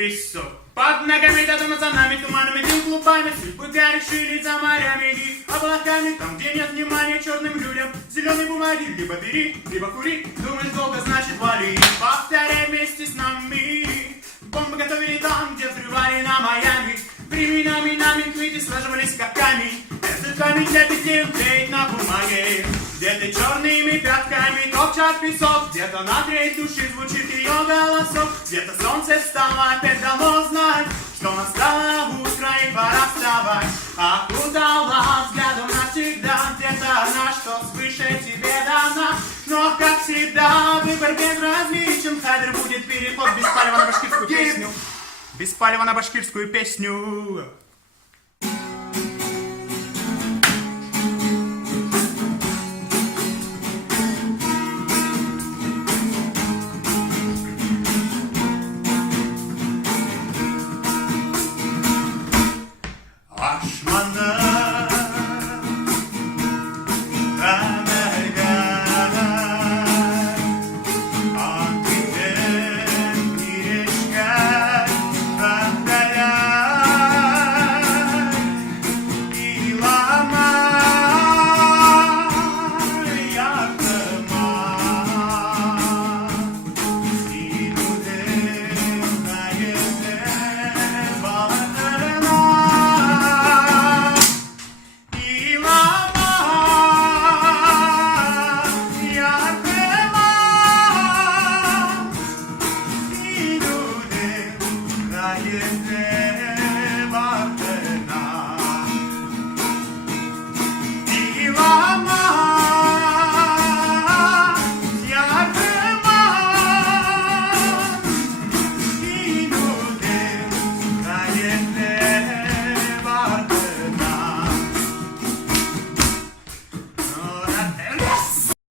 песок. Под ногами, тату за нами, туманами, дым клубами, судьбы решили за морями и облаками. Там, где нет внимания черным людям, зеленой бумаги, либо бери, либо кури. Думаешь, долго, значит, вали. Повторяй вместе с нами. Бомбы готовили там, где взрывали на Майами. Временами нами квиты слаживались как камень. Этот камень для петель клеить на бумаге. Где-то черными пятками топчат песок. Где-то на треть души звучит ее голосок. Где-то солнце встало, опять дало знать, что настало утро и пора вставать. Окутала взглядом навсегда. Где-то она, что свыше тебе дана. Но, как всегда, выбор безразличен. Кадр будет переход без палева на башкирскую песню. Без палева на башкирскую песню. Yeah.